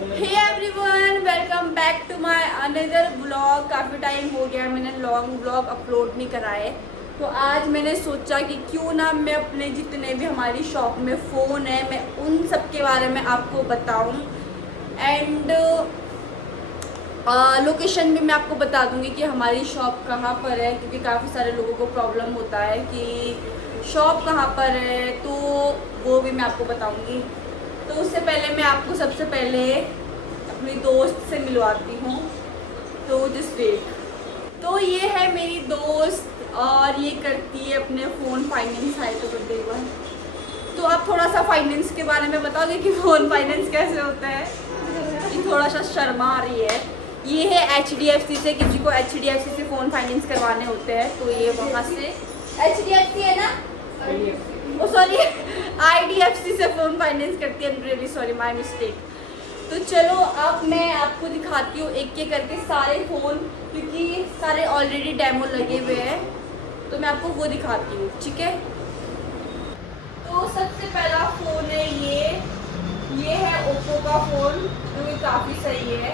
Hey everyone, welcome back to my another vlog. काफ़ी time हो गया मैंने लॉन्ग व्लॉग अपलोड नहीं कराए, तो आज मैंने सोचा कि क्यों ना मैं अपने जितने भी हमारी शॉप में फ़ोन है मैं उन सब के बारे में आपको बताऊं। एंड लोकेशन भी मैं आपको बता दूंगी कि हमारी शॉप कहाँ पर है, क्योंकि काफ़ी सारे लोगों को प्रॉब्लम होता है कि शॉप कहाँ पर है, तो वो भी मैं आपको बताऊंगी। तो उससे पहले मैं आपको सबसे पहले अपनी दोस्त से मिलवाती हूँ, तो जस्ट वेट। तो ये है मेरी दोस्त और ये करती है अपने फ़ोन फाइनेंस है तो कर देगा। तो आप थोड़ा सा फाइनेंस के बारे में बताओगे कि फ़ोन फाइनेंस कैसे होता है। ये थोड़ा सा शर्मा आ रही है। ये है HDFC से, किसी को HDFC से फ़ोन फाइनेंस करवाने होते हैं तो ये वहाँ से HDFC है ना, ओ सॉरी IDFC से फ़ोन फाइनेंस करती है। Really sorry, my mistake. तो चलो अब मैं आपको दिखाती हूँ एक एक करके सारे फ़ोन, क्योंकि सारे ऑलरेडी डेमो लगे हुए हैं, तो मैं आपको वो दिखाती हूँ, ठीक है। तो सबसे पहला फ़ोन है ये है ओप्पो का फ़ोन, जो कि काफ़ी सही है।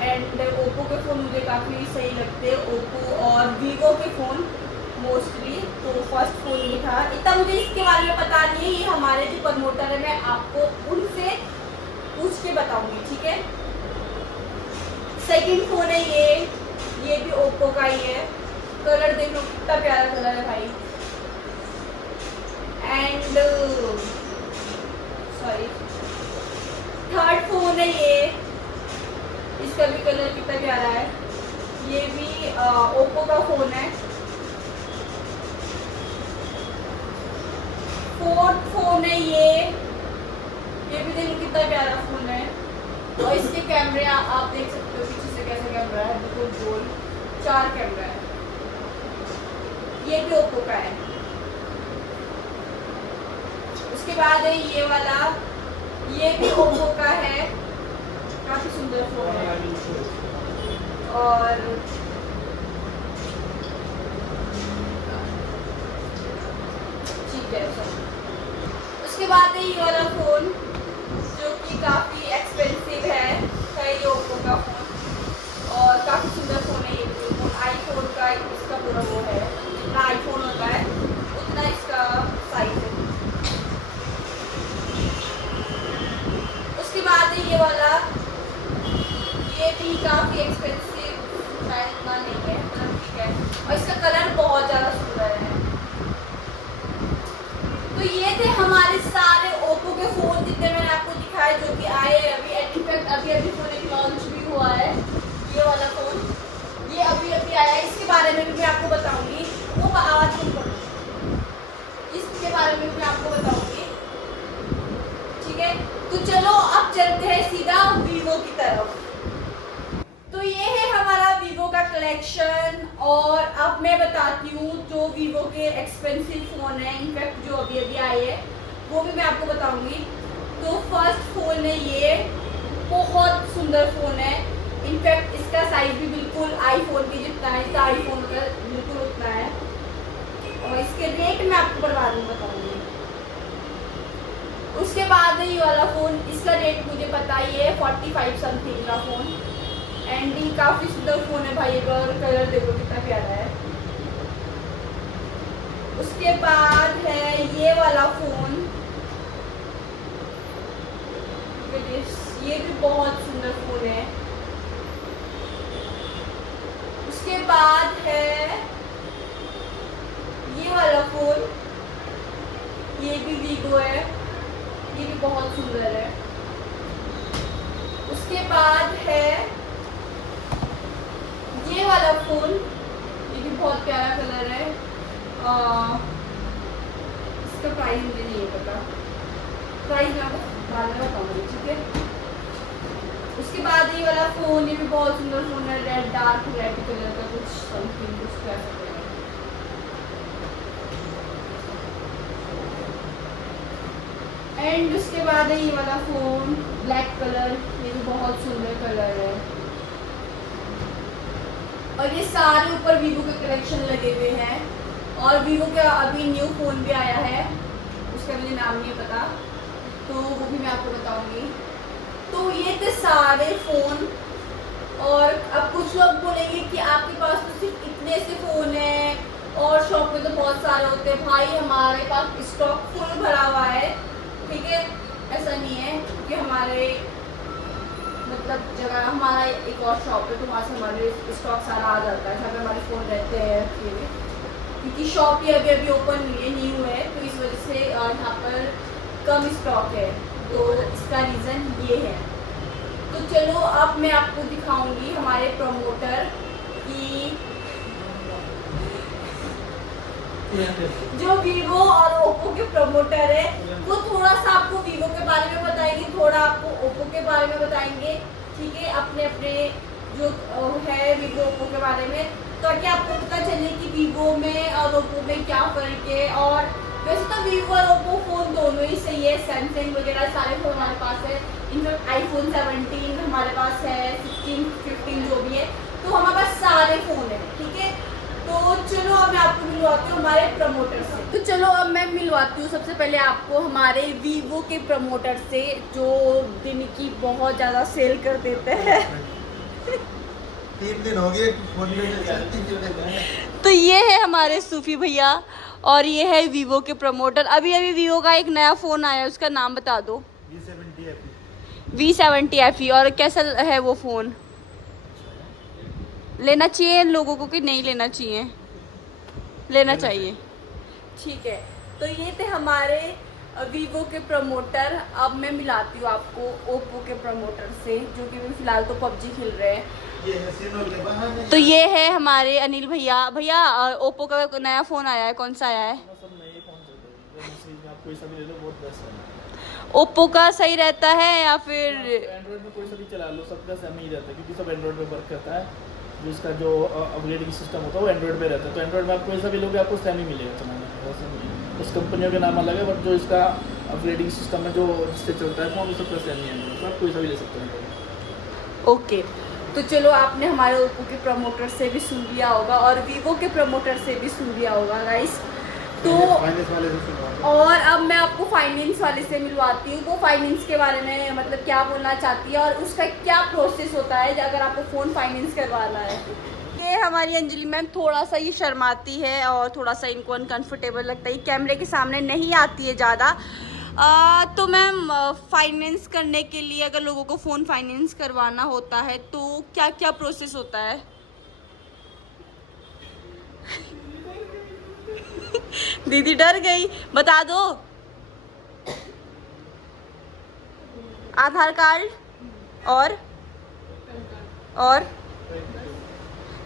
एंड ओप्पो के फ़ोन मुझे काफ़ी सही लगते हैं, ओप्पो और वीवो के फ़ोन मोस्टली। तो फर्स्ट फ़ोन ये था, इतना मुझे इसके बारे में पता नहीं है। ये हमारे जो प्रमोटर है मैं आपको उनसे पूछ के बताऊंगी, ठीक है। सेकंड फ़ोन है ये भी ओप्पो का ही है। कलर देख लो कितना प्यारा कलर है भाई। एंड सॉरी, थर्ड फ़ोन है ये, इसका भी कलर कितना प्यारा है। ये भी ओप्पो का फ़ोन है। फोर्थ फ़ोन है ये भी देखो कितना प्यारा फ़ोन है। और इसके कैमरे आप देख सकते हो पीछे से कैसा कैमरा है, बिल्कुल गोल 4 कैमरा है। ये भी ओप्पो का है। उसके बाद है ये वाला, ये भी ओप्पो का है, काफ़ी सुंदर फ़ोन है। और ठीक है सब। उसके बाद है ये वाला फ़ोन, जो कि काफ़ी एक्सपेंसिव है, ये ओप्पो का फ़ोन और काफ़ी सुंदर फ़ोन है। ये फ़ोन आईफोन का इसका पूरा वो है, जितना आईफोन होता है उतना इसका साइज है। उसके बाद है ये वाला, ये भी काफ़ी एक्सपेंसिव, शायद इतना नहीं है मतलब ठीक है, और इसका कलर बहुत ज़्यादा सुंदर है। तो ये थे हमारे सारे ओप्पो के फ़ोन जितने मैंने आपको दिखाए, जो कि आए अभी। इनफैक्ट अभी फ़ोन एक लॉन्च भी हुआ है, ये वाला फ़ोन, ये अभी आया है। इसके बारे में भी मैं आपको बताऊंगी, वो आवाज़ कम करो, इसके बारे में भी मैं आपको बताऊंगी, ठीक है। तो चलो अब चलते हैं सीधा वीवो की तरफ। तो ये है हमारा वीवो का कलेक्शन, और अब मैं बताती हूँ जो वीवो के एक्सपेंसिव फ़ोन है, इनफैक्ट जो अभी आए हैं वो भी मैं आपको बताऊंगी। तो फर्स्ट फ़ोन है ये, बहुत सुंदर फ़ोन है। इनफैक्ट इसका साइज भी बिल्कुल आईफोन के जितना है, इसका आईफोन का बिल्कुल उतना है। और इसके रेट मैं आपको बाद में बताऊंगी। उसके बाद ये वाला फ़ोन, इसका रेट मुझे पता ही है, 45 समथिंग का फ़ोन। एंड ये काफ़ी सुंदर फ़ोन है भाई, और कलर देखो कितना प्यारा है। उसके बाद है ये वाला फ़ोन, ये भी बहुत सुंदर फ़ोन है। उसके बाद है ये वाला फ़ोन, ये भी वीवो है, ये भी बहुत सुंदर है। उसके बाद है ये वाला फ़ोन, ये भी बहुत प्यारा कलर है। इसका प्राइस मुझे नहीं पता, प्राइस मैं आपको बाद में बताऊंगी, ठीक है। उसके बाद ये वाला फ़ोन, ये भी बहुत सुंदर फ़ोन है, रेड डार्क रेड कलर का कुछ समथिंग कुछ कह सकते हैं। एंड उसके बाद है ये वाला फ़ोन, ब्लैक कलर, ये भी बहुत सुंदर कलर है। और ये सारे ऊपर वीवो के कलेक्शन लगे हुए हैं। और वीवो का अभी न्यू फ़ोन भी आया है, उसका मुझे नाम नहीं पता, तो वो भी मैं आपको बताऊंगी। तो तो ये थे सारे फ़ोन। और अब कुछ लोग बोलेंगे कि आपके पास तो सिर्फ इतने से फ़ोन हैं और शॉप में तो बहुत सारे होते हैं। भाई हमारे पास स्टॉक फुल भरा हुआ है, ठीक है, ऐसा नहीं है कि हमारे मतलब जगह हमारा एक और शॉप है तो वहाँ से हमारे स्टॉक सारा आ जाता है, जहाँ पे हमारे फ़ोन रहते हैं रखे हुए, क्योंकि शॉप ही अभी अभी ओपन हुई है, न्यू है, तो इस वजह से यहाँ पर कम स्टॉक है, तो इसका रीज़न ये है। तो चलो अब मैं आपको दिखाऊंगी हमारे प्रमोटर की जो वीवो और ओप्पो के प्रमोटर है, वो थोड़ा सा आपको वीवो के बारे में बताएंगे, थोड़ा आपको ओप्पो के बारे में बताएंगे, ठीक है, अपने अपने जो है वीवो ओप्पो के बारे में, ताकि आपको पता चले कि वीवो में और ओप्पो में क्या फ़र्क है। और वैसे तो वीवो और ओप्पो फ़ोन दोनों ही सही है, सैमसंग वगैरह सारे फ़ोन हमारे पास है, इनफैक्ट आईफोन 17 हमारे पास है, 16, 15 जो भी है, तो हमारे पास सारे फ़ोन है, ठीक है। तो चलो अब मैं आपको मिलवाती हूँ हमारे प्रमोटर से। तो चलो अब मैं मिलवाती हूँ सबसे पहले आपको हमारे वीवो के प्रमोटर से, जो दिन की बहुत ज़्यादा सेल कर देते हैं। 3 दिन हो गए फोन में। तो ये है हमारे सूफी भैया और ये है वीवो के प्रमोटर। अभी अभी वीवो का एक नया फ़ोन आया है, उसका नाम बता दो। V70 FE। और कैसा है वो फ़ोन? लेना चाहिए लोगों को कि नहीं लेना चाहिए? लेना चाहिए, ठीक है। तो ये थे हमारे वीवो के प्रमोटर। अब मैं मिलाती हूँ आपको ओप्पो के प्रमोटर से, जो कि भी फिलहाल तो पबजी खेल रहे हैं। तो ये है हमारे अनिल भैया। भैया ओप्पो का नया फ़ोन आया है, कौन सा आया है? ओप्पो का सही रहता है या फिर एंड्रॉइड में कोई सा भी चला लो, सबका सेम ही रहता है, क्योंकि सब एंड्रॉइड में वर्क करता है। जो इसका जो अपग्रेडिंग सिस्टम होता है वो एंड्रॉइड में रहता है, तो एंड्रॉइड में आप कोई सा भी लोगे आपको सेम ही मिलेगा चलाने में, वैसे नहीं। उस कंपनियों के नाम अलग है, बट जो इसका अपग्रेडिंग सिस्टम है जो जिससे चलता है फ़ोन, वो सबका सेम ही है, तो आप कोई सा भी ले सकते हैं। ओके। तो चलो आपने हमारे ओप्पो के प्रमोटर से भी सुन लिया होगा और वीवो के प्रमोटर से भी सुन लिया होगा गाइस। तो फाइनेंस वाले से सुनवा। और अब मैं आपको फाइनेंस वाले से मिलवाती हूँ, वो फाइनेंस के बारे में मतलब क्या बोलना चाहती है और उसका क्या प्रोसेस होता है अगर आपको फ़ोन फाइनेंस करवाना है। ये हमारी अंजलि मैम थोड़ा सा ही शर्माती है और थोड़ा सा इनको अनकंफर्टेबल लगता है, कैमरे के सामने नहीं आती है ज़्यादा। तो मैम फाइनेंस करने के लिए अगर लोगों को फ़ोन फाइनेंस करवाना होता है तो क्या क्या प्रोसेस होता है? दीदी डर गई, बता दो। आधार कार्ड और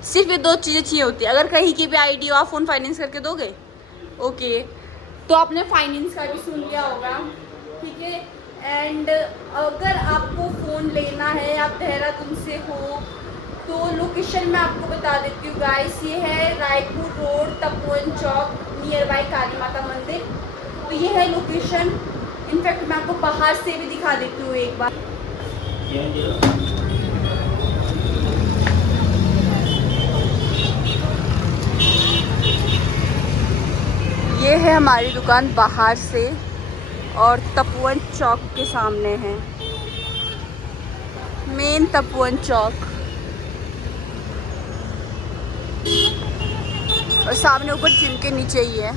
सिर्फ ये 2 चीज़ें चाहिए होती है। अगर कहीं की भी आईडी हो आप फ़ोन फाइनेंस करके दोगे? ओके। तो आपने फाइनेंस का भी सुन लिया होगा, ठीक है। एंड अगर आपको फ़ोन लेना है, आप देहरादून से हो, तो लोकेशन मैं आपको बता देती हूँ गाइस। ये है Raipur road, Tapovan Chowk, nearby Kali Mata Mandir. तो ये है लोकेशन। इनफैक्ट मैं आपको बाहर से भी दिखा देती हूँ एक बार। ये है हमारी दुकान बाहर से और तपोवन चौक के सामने है, मेन तपोवन चौक, और सामने ऊपर जिम के नीचे ही है।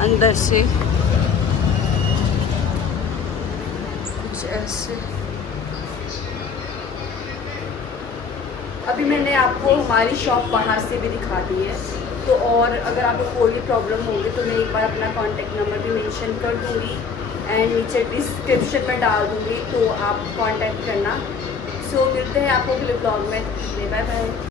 अंदर से कुछ ऐसे। अभी मैंने आपको हमारी शॉप बाहर से भी दिखा दी है, तो और अगर आपको कोई भी प्रॉब्लम होगी तो मैं एक बार अपना कॉन्टैक्ट नंबर भी मेंशन कर दूँगी एंड नीचे डिस्क्रिप्शन में डाल दूँगी, तो आप कांटेक्ट करना। सो मिलते हैं आपको अगले ब्लॉग में। Bye bye.